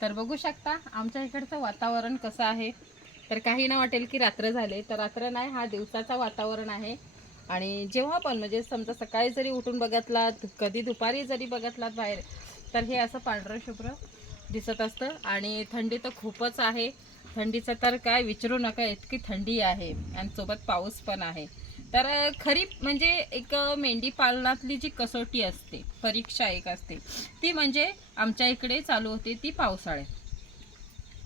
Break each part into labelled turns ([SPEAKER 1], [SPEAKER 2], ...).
[SPEAKER 1] तर बघू शकता आमच्या इकडचं वातावरण कसं आहे. तर काही ना वाटेल की रात्र झाले तर रात्र नाही हा दिवसाचा वातावरण आहे. आणि जेव्हा पण म्हणजे समजा सकाळी जरी उठून बघितलात कधी दुपारी जरी बघितलात बाहेर तर हे असं पांढरं शुभ्र दिसत असतं. आणि थंडी तर खूपच आहे. थंडीचं तर काय विचारू नका इतकी थंडी आहे. आणि सोबत पाऊस पण आहे. तर खरी म्हणजे एक मेंढी पालनातली जी कसोटी असते परीक्षा एक असते ती म्हणजे आमच्या इकडे चालू होते ती पावसाळ्यात.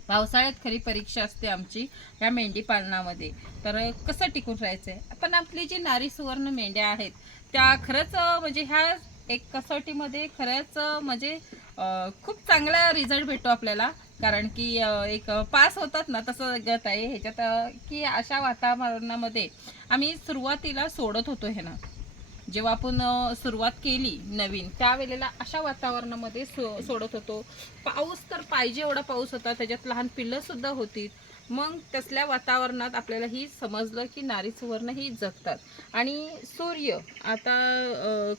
[SPEAKER 1] पावसाळ्यात खरी परीक्षा असते आमची या मेंढी पालनामध्ये. तर कसं टिकून राहायचं आहे पण आपली जी नारी सुवर्ण मेंढ्या आहेत त्या खरंच म्हणजे ह्या एक कसोटीमध्ये खरंच म्हणजे खूप चांगला रिझल्ट भेटतो आपल्याला. कारण की एक पास होतात ना तसं गत आहे ह्याच्यात की अशा वातावरणामध्ये आम्ही सुरुवातीला सोडत होतो हे ना. जेव्हा आपण सुरुवात केली नवीन त्यावेळेला अशा वातावरणामध्ये सो सोडत होतो. पाऊस तर पाहिजे एवढा पाऊस होता त्याच्यात लहान पिल्लंसुद्धा होती. मग तसल्या वातावरणात आपल्याला ही समजलं की नारी सुवर्ण ही जगतात. आणि सूर्य आता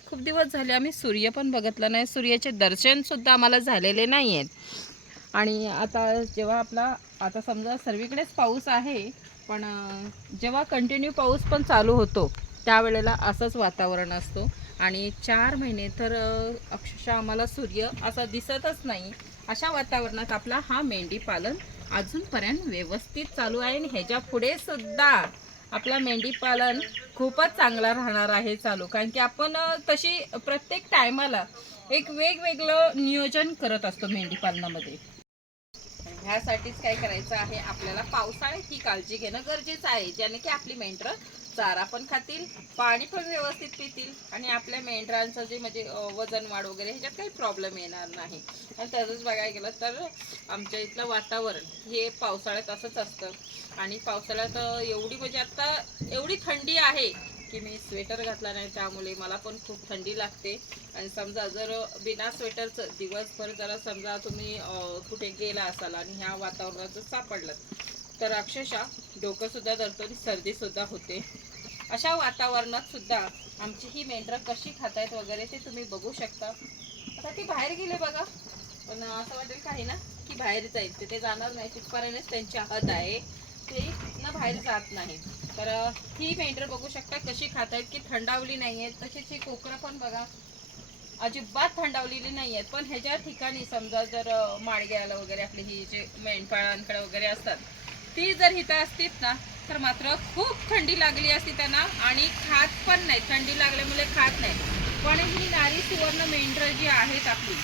[SPEAKER 1] खूप दिवस झाले आम्ही सूर्य पण बघितलं नाही. सूर्याचे दर्शनसुद्धा आम्हाला झालेले नाही आहेत आणि आता जेव्हा आपला आता समजा सर्वीकडेच पाऊस आहे पण जेव्हा कंटिन्यू पाऊस पण चालू होतो त्यावेळेला असंच वातावरण असतो. आणि चार महिने तर अक्षरशः आम्हाला सूर्य असा दिसतच नाही. अशा वातावरणात आपला हा मेंढी पालन अजूनपर्यंत व्यवस्थित चालू आहे आणि ह्याच्या पुढे सुद्धा आपला मेंढी पालन खूपच चांगला राहणार आहे चालू. कारण की आपण तशी प्रत्येक टायमाला एक वेगवेगळं नियोजन करत असतो मेंढी पालनामध्ये. ह्यासाठीच काय करायचं आहे आपल्याला पावसाळ्यात ही काळजी घेणं गरजेचं आहे ज्याने की आपली मेंढरं चारा पण खातील पाणी पण व्यवस्थित पितील आणि आपल्या मेंढरांचं जे म्हणजे वजन वाढ वगैरे ह्याच्यात काही प्रॉब्लेम येणार नाही. आणि तसंच बघायला गेलं तर आमच्या इथलं वातावरण हे पावसाळ्यात असंच असतं. आणि पावसाळ्यात एवढी म्हणजे आता एवढी थंडी आहे की मी स्वेटर घातला नाही त्यामुळे मला पण खूप थंडी लागते. आणि समजा जर बिना स्वेटरचं दिवसभर जरा समजा तुम्ही कुठे गेला असाल आणि ह्या वातावरणात जर सापडलं तर अक्षरशः डोकं सुद्धा धरतो आणि सर्दी सुद्धा होते. अशा वातावरणात सुद्धा आमची ही मेंढरं कशी खातायत वगैरे ते तुम्ही बघू शकता. आता ती बाहेर गेले बघा. पण असं वाटेल काही ना की बाहेर जाईल ते ते जाणार नाही तिथपर्यंतच त्यांची हद आहे. ते ना बाहेर जात नाही तर ही मेंढरं बघू शकता कशी खात आहेत की थंडावली नाही आहेत तशीच ही कोकरं पण बघा. अजिबात थंडावलेली नाही आहेत पण ह्याच्या ठिकाणी समजा जर अं, माडग्याला वगैरे आपली ही जे मेंढपाळांकडे वगैरे असतात ती जर हिथं असतीत ना तर मात्र खूप थंडी लागली असती त्यांना आणि खात पण नाही थंडी लागल्यामुळे खात नाही पण ही नारी सुवर्ण मेंढरं जी आहेत आपली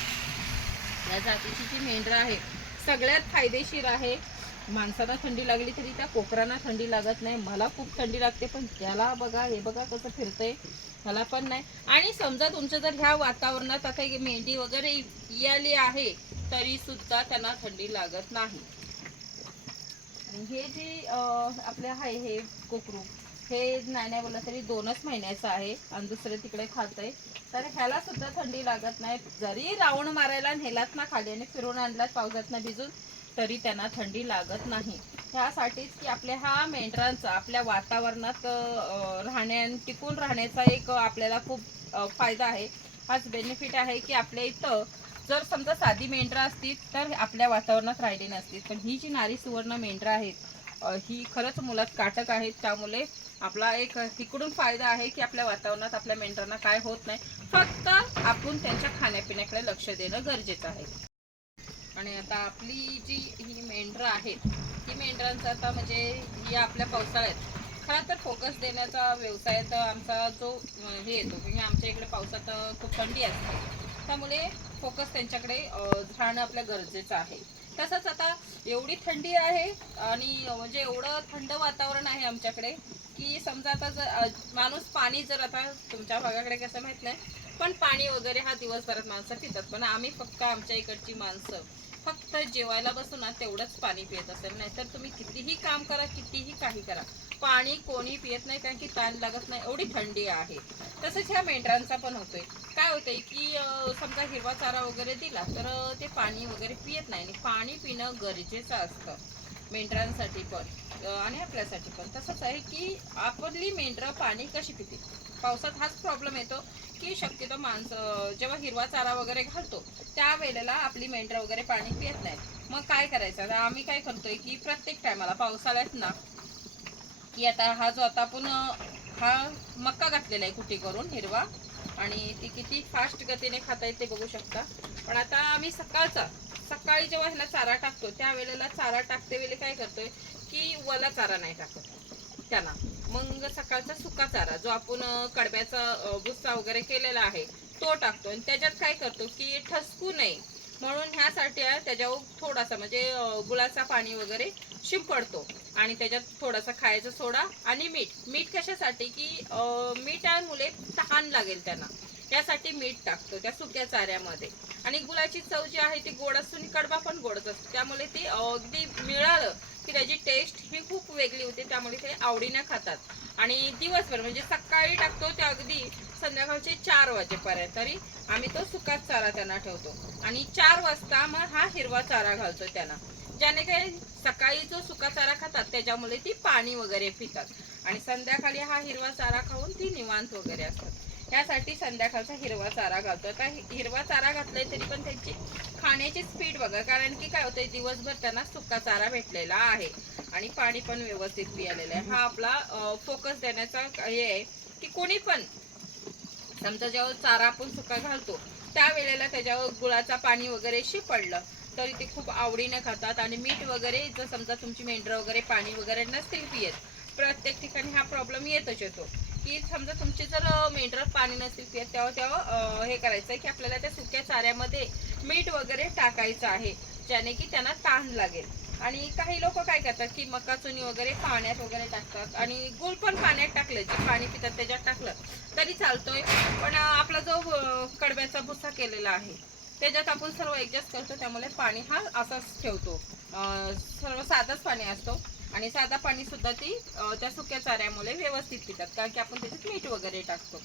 [SPEAKER 1] या जातीची जी मेंढरं आहे सगळ्यात फायदेशीर आहे माणसाला थंडी लागली तरी त्या कोकरांना थंडी लागत नाही. मला खूप थंडी लागते पण त्याला बघा हे बघा कसं फिरतंय. मला पण नाही. आणि समजा तुमचं जर ह्या वातावरणात आता ही मेंढी वगैरे आली आहे तरी सुद्धा त्यांना थंडी लागत नाही. हे जे आपले आहे हे कोकरू हे नाही नाही बोललं तरी दोनच महिन्याचं आहे आणि दुसरं तिकडे खात आहे तर ह्याला सुद्धा थंडी लागत नाही. जरी राऊंड मारायला नेलात ना खाली आणि फिरून आणलात पावसातनं भिजून तरी त्यांना थंडी लागत नाही. ह्यासाठीच की आपल्या हा मेंढरांचा आपल्या वातावरणात राहण्या टिकून राहण्याचा एक आपल्याला खूप फायदा आहे. हाच बेनिफिट आहे की आपल्या इथं जर समजा साधी मेंढरं असतील तर आपल्या वातावरणात राहिली नसतील पण ही जी नारी सुवर्ण मेंढरं आहेत ही खरंच मुलात काटक आहेत. त्यामुळे आपला एक तिकडून फायदा आहे की आपल्या वातावरणात आपल्या मेंढरांना काय होत नाही. फक्त आपण त्यांच्या खाण्यापिण्याकडे लक्ष देणं गरजेचं आहे. आणि आता आपली जी ही मेंढरं आहेत ही मेंढरांचा आता म्हणजे ही आपल्या पावसाळ्यात खरं तर फोकस देण्याचा व्यवसाय तर आमचा जो हे येतो म्हणजे आमच्या इकडे पावसात खूप थंडी असते. त्यामुळे फोकस त्यांच्याकडे राहणं आपल्या गरजेचं आहे. तसंच आता एवढी थंडी आहे आणि म्हणजे एवढं थंड वातावरण आहे आमच्याकडे की समजा आता जर माणूस पाणी जर आता तुमच्या भागाकडे कसं माहीत नाही पण पाणी वगैरे हा दिवसभरात माणसं पितात. पण आम्ही फक्त आमच्या इकडची माणसं फक्त जेवायला बसू ना तेवढंच पाणी पित असेल. नाहीतर तुम्ही कितीही काम करा कितीही काही करा पाणी कोणी पियत नाही कारण की ताण लागत नाही एवढी थंडी आहे. तसंच ह्या मेंढरांचा पण होतोय. काय होतंय की समजा हिरवा चारा वगैरे दिला तर ते पाणी वगैरे पियत नाही. आणि पाणी पिणं गरजेचं असतं मेंढरांसाठी पण आणि आपल्यासाठी पण. तसंच आहे की आपली मेंढरं पाणी कशी पिते पावसात हाच प्रॉब्लेम येतो. की शक्यतो माणसं जेव्हा हिरवा चारा वगैरे घालतो त्या वेळेला आपली मेंढरं वगैरे पाणी पित नाहीत. मग काय करायचं? आम्ही काय करतोय की प्रत्येक टायमाला पावसाळ्यात ना की आता हा जो आता आपण हा मक्का घातलेला आहे कुटी करून हिरवा आणि ती किती फास्ट गतीने खाता येते बघू शकता. पण आता आम्ही सकाळचा सकाळी जेव्हा ह्याला चारा टाकतो त्यावेळेला चारा टाकते वेळी काय करतोय की वला चारा नाही टाकत. त्यांना मग सकाळचा सुका आपण कडब्याचा भुस्सा वगैरे केलेला आहे तो टाकतो. आणि त्याच्यात काय करतो की ठसकू नये. म्हणून ह्यासाठी त्याच्यावर थोडासा म्हणजे गुळाचा पाणी वगैरे शिंपडतो. आणि त्याच्यात थोडासा खायचा सोडा आणि मीठ. मीठ कशासाठी? की अं, मिठामुळे तहान लागेल त्यांना. त्यासाठी मीठ टाकतो त्या सुक्या चाऱ्यामध्ये. आणि गुळाची चव जी आहे ती गोड असून आणि कडबा पण गोडच असतो. त्यामुळे ती अगदी मिळालं की त्याची टेस्ट ही खूप वेगळी होते त्यामुळे ते आवडीने खातात. आणि दिवसभर म्हणजे सकाळी टाकतो ते अगदी संध्याकाळचे चार वाजेपर्यंत तरी आम्ही तो सुकाच चारा त्यांना ठेवतो. आणि चार वाजता मग हा हिरवा चारा घालतो त्यांना. ज्याने काही सकाळी जो सुका चारा खातात त्याच्यामुळे ती पाणी वगैरे पितात. आणि संध्याकाळी हा हिरवा चारा खाऊन ती निवांत वगैरे असतात. त्यासाठी संध्याकाळचा हिरवा चारा घालतो. आता हिरवा चारा घातलाय तरी पण त्यांची खाण्याची स्पीड बघा. कारण की काय होतंय दिवसभर त्यांना सुका चारा भेटलेला आहे. आणि पाणी पण व्यवस्थित पियालेलं आहे. हा आपला फोकस देण्याचा हे आहे की कोणी पण समजा जेव्हा चारा आपण सुका घालतो त्या वेळेला त्याच्यावर गुळाचा पाणी वगैरे शिपडलं तरी ते खूप आवडीने खातात. आणि मीठ वगैरे जर समजा तुमची मेंढरं वगैरे पाणी वगैरे नसतील पियत प्रत्येक ठिकाणी हा प्रॉब्लेम येतच येतो. की समजा तुमचे जर अं, पाणी नसतील पियत तेव्हा तेव्हा हे करायचं आहे की आपल्याला त्या सुक्या चाऱ्यामध्ये मीठ वगैरे टाकायचं आहे ज्याने की त्यांना ताण लागेल. आणि काही लोक काय करतात की मका चुनी वगैरे पाण्यात वगैरे टाकतात आणि गुळ पण पाण्यात टाकलं जे पाणी पितात त्याच्यात टाकलं तरी चालतोय. पण आपला जो कडब्याचा भुसा केलेला आहे त्याच्यात आपण सर्व ऍडजस्ट करतो त्यामुळे पाणी हा असाच ठेवतो. सर्व साधंच पाणी असतो. आणि साधा पाणी सुद्धा ती त्या सुक्या चाऱ्यामुळे व्यवस्थित पितात कारण की आपण त्याच्यात मीठ वगैरे टाकतो.